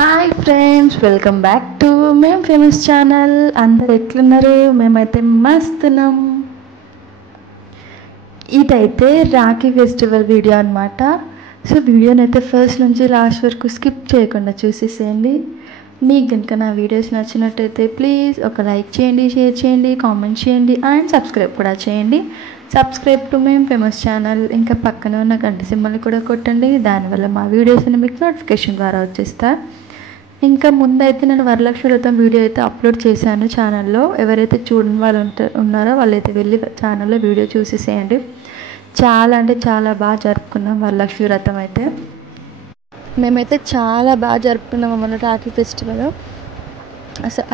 Hi friends, welcome back to మేము famous channel. అందరు ఎట్లున్నారు? మేమైతే మస్తున్నాం. ఇదైతే రాఖీ ఫెస్టివల్ వీడియో అనమాట. సో వీడియోని అయితే ఫస్ట్ నుంచి లాస్ట్ వరకు స్కిప్ చేయకుండా చూసేసేయండి. మీకు కనుక నా వీడియోస్ నచ్చినట్టయితే ప్లీజ్ ఒక లైక్ చేయండి, షేర్ చేయండి, కామెంట్ చేయండి అండ్ సబ్స్క్రైబ్ కూడా చేయండి. సబ్స్క్రైబ్ టు మేము ఫేమస్ ఛానల్. ఇంకా పక్కన ఉన్న గంట సింబల్ని కూడా కొట్టండి. దానివల్ల మా వీడియోస్ అన్ని మీకు నోటిఫికేషన్ ద్వారా వచ్చేస్తా. ఇంకా ముందైతే నేను వరలక్ష్మి వ్రతం వీడియో అయితే అప్లోడ్ చేశాను ఛానల్లో. ఎవరైతే చూడని వాళ్ళు ఉన్నారో వాళ్ళైతే వెళ్ళి ఛానల్లో వీడియో చూసేసేయండి. చాలా అంటే చాలా బాగా జరుపుకున్నాం వరలక్ష్మి వ్రతం అయితే. మేమైతే చాలా బాగా జరుపుకున్నాం అన్నమాట రాఖీ ఫెస్టివల్. అసలు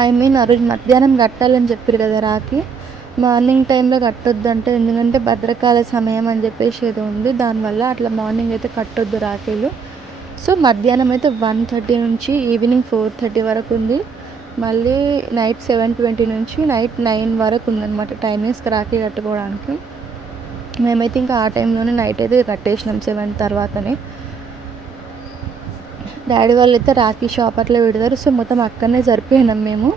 ఆ రోజు మధ్యాహ్నం కట్టాలని చెప్పారు కదా రాఖీ. మార్నింగ్ టైంలో కట్టొద్దు ఎందుకంటే భద్రకాల సమయం అని చెప్పేసి ఏదో ఉంది. దానివల్ల అట్లా మార్నింగ్ అయితే కట్టొద్దు రాఖీలు. సో మధ్యాహ్నం అయితే 1:30 నుంచి ఈవినింగ్ 4:30 వరకు ఉంది. మళ్ళీ నైట్ 7:20 నుంచి నైట్ 9 వరకు ఉందన్నమాట టైమింగ్స్ రాఖీ కట్టుకోవడానికి. మేమైతే ఇంకా ఆ టైంలోనే నైట్ అయితే కట్టేసినాం 7 తర్వాతనే. డాడీ వాళ్ళు అయితే రాఖీ షాప్ అట్లా పెడతారు. సో మొత్తం అక్కడనే సరిపోయినాం మేము.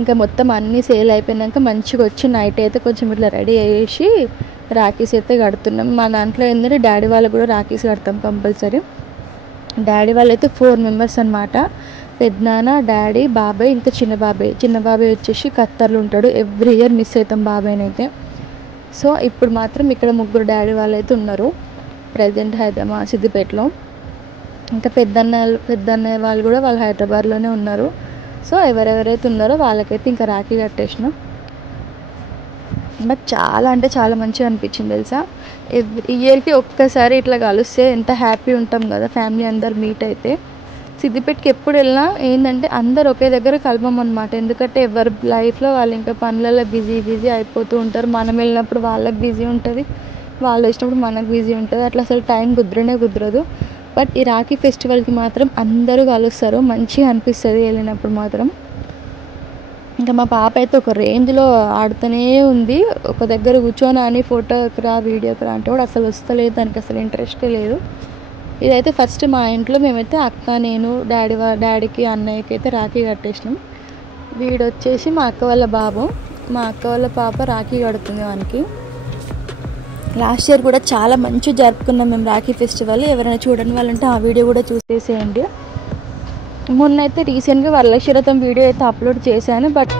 ఇంకా మొత్తం అన్నీ సేల్ అయిపోయినాక మంచిగా వచ్చి నైట్ అయితే కొంచెం ఇట్లా రెడీ అయ్యేసి రాఖీస్ అయితే కడుతున్నాం. మా దాంట్లో ఏంటంటే డాడీ వాళ్ళకు కూడా రాఖీస్ కడతాం కంపల్సరీ. డాడీ వాళ్ళైతే 4 మెంబర్స్ అనమాట. పెద్దనాన్న, డాడీ, బాబాయ్, ఇంకా చిన్న బాబాయ్ వచ్చేసి ఖత్తర్లో ఉంటాడు. ఎవ్రీ ఇయర్ మిస్ అవుతాం బాబాయ్నైతే. సో ఇప్పుడు మాత్రం ఇక్కడ ముగ్గురు డాడీ వాళ్ళు అయితే ఉన్నారు ప్రజెంట్ హైదరాబాద్ సిద్దిపేటలో. ఇంకా పెద్దన్నయ్య వాళ్ళు కూడా వాళ్ళు హైదరాబాద్లోనే ఉన్నారు. సో ఎవరెవరైతే ఉన్నారో వాళ్ళకైతే ఇంకా రాఖీ కట్టేసినాం. బట్ చాలా అంటే చాలా మంచిగా అనిపించింది తెలుసా. ఎవ్రీ ఇయర్కి ఒక్కసారి ఇట్లా కలిస్తే ఎంత హ్యాపీ ఉంటాం కదా ఫ్యామిలీ అందరు మీట్ అయితే. సిద్దిపేటకి ఎప్పుడు వెళ్ళినా ఏంటంటే అందరు ఒకే దగ్గర కలపం అనమాట. ఎందుకంటే ఎవరి లైఫ్లో వాళ్ళు ఇంకా పనులలో బిజీ అయిపోతూ ఉంటారు. మనం వెళ్ళినప్పుడు వాళ్ళకి బిజీ ఉంటుంది, వాళ్ళు వచ్చినప్పుడు మనకు బిజీ ఉంటుంది. అట్లా అసలు టైం కుదరదు. బట్ ఈ రాఖీ ఫెస్టివల్కి మాత్రం అందరూ కలుస్తారు, మంచిగా అనిపిస్తుంది వెళ్ళినప్పుడు మాత్రం. ఇంకా మా పాప అయితే ఒక రేంజ్లో ఆడుతూనే ఉంది. ఒక దగ్గర కూర్చొని అని ఫోటోకి రా వీడియోకి రా అంటే కూడా అసలు వస్తలేదు, దానికి అసలు ఇంట్రెస్టే లేదు. ఇదైతే ఫస్ట్ మా ఇంట్లో మేమైతే అక్క, నేను, డాడీకి, అన్నయ్యకి అయితే రాఖీ కట్టేసినాం. వీడొచ్చేసి మా అక్క వాళ్ళ బాబు, మా అక్క వాళ్ళ పాప రాఖీ కడుతుంది వానికి. లాస్ట్ ఇయర్ కూడా చాలా మంచిగా జరుపుకున్నాం మేము రాఖీ ఫెస్టివల్. ఎవరైనా చూడని వాళ్ళంటే ఆ వీడియో కూడా చూసేసేయండి. మొన్నైతే రీసెంట్గా వరలక్ష్మి వ్రతం వీడియో అయితే అప్లోడ్ చేశాను. బట్